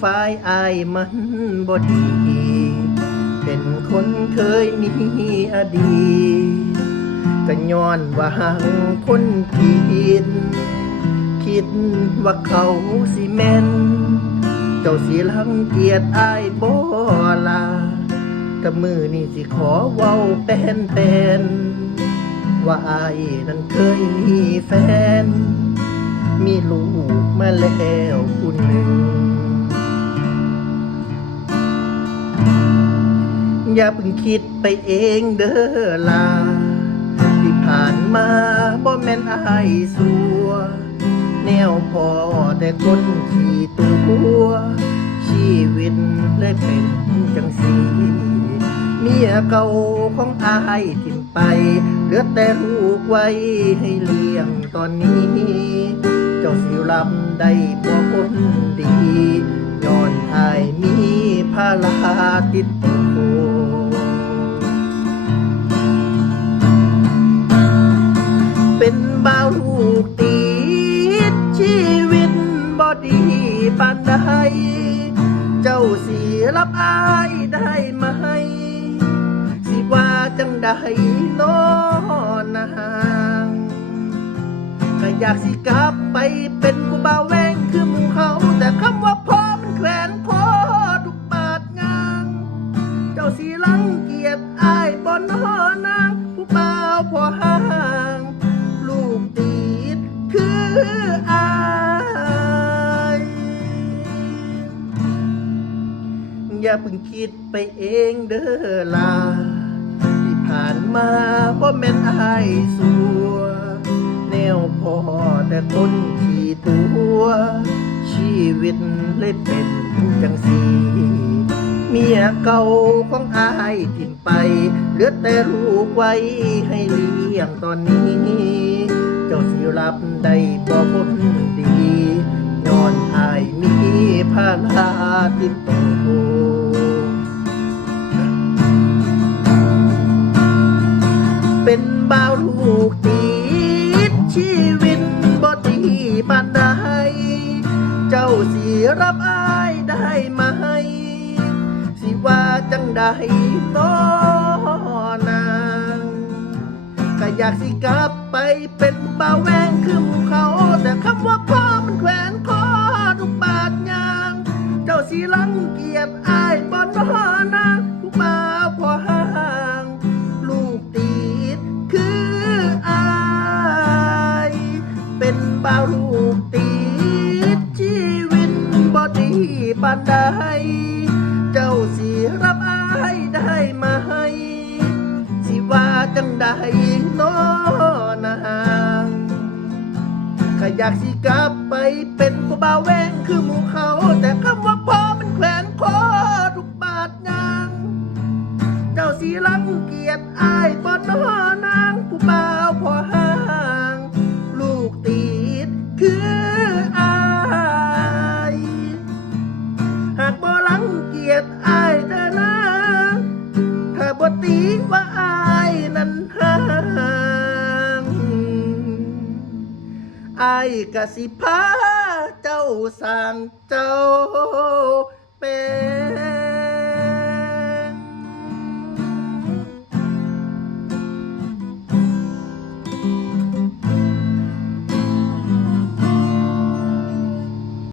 ฝ่ายอายมันบ่ดี เป็นคนเคยมีอดีตก็ย้อนว่าหังคนผิดคิดว่าเขาสิแม่น เจ้าสิรังเกียจอายบ่ลากับมือนี่สิขอเว้าเป็นเป็นๆว่าอายนั้นเคยมีแฟน มีลูกมาแล้วคุณหนึ่ง อย่าเพิ่งคิดไปเองเด้อลา ที่ผ่านมาบ่แม่นอายสัว แนวพอแต่คนขี่ตัวชีวิตเลยเป็นจังสีเมียเก่าของอายทิ้มไปเหลือแต่ลูกไว้ให้เลี้ยงตอนนี้ เจ้าสิรับได้บ่คนดีย้อนอายมีภาระติดตัว ลูกติดชีวิตบ่ดีปานใดเจ้าสิรับอายได้ไหม สิว่าจังใดโนอนางก็อยากสิกลับไปเป็นผู้บ่าวแวงคือหมู่เขาแต่คำว่าพ่อมันแขวนคอทุกบาทงางเจ้าสีลังเกียจอายบอนหอนางผู้เบาวพอห่าง อายอย่าเพิ่งคิดไปเองเด้อลา ที่ผ่านมาเพราแม่นอายสัว แนวพอแต่คนที่ตัว ชีวิตเลยเป็นจังสีเมียเก่าของอายทิ้มไป เหลือแต่ลูกไว้ให้เลี้ยงตอนนี้ เจ้าสิรับได้บ่คนดีย้อนอายมีภาระติดตัวเป็นบ่าวลูกติดชีวิตบ่ดีปานใดเจ้าสิรับอายได้ไหมสิว่าจังใดน้อนางก็อยากสิกลับ ไปเป็นบ่าวแวงคือหมู่เขา แต่คำว่าพ่อมันแขวนคอทุกบาทยาง เจ้าสิรังเกียจอายบ่นอนางผู้บ่าวพอห่าง ลูกติดคืออายเป็นบ่าวลูกติดชีวิตบ่ดีปานใดเจ้าสิรับอายได้ไหมสิว่าจังใดน้อ นางก็อยากสิกลับไปเป็นผู้บ่าวแวง กะสิพาเจ้าสั่งเจ้าเป็น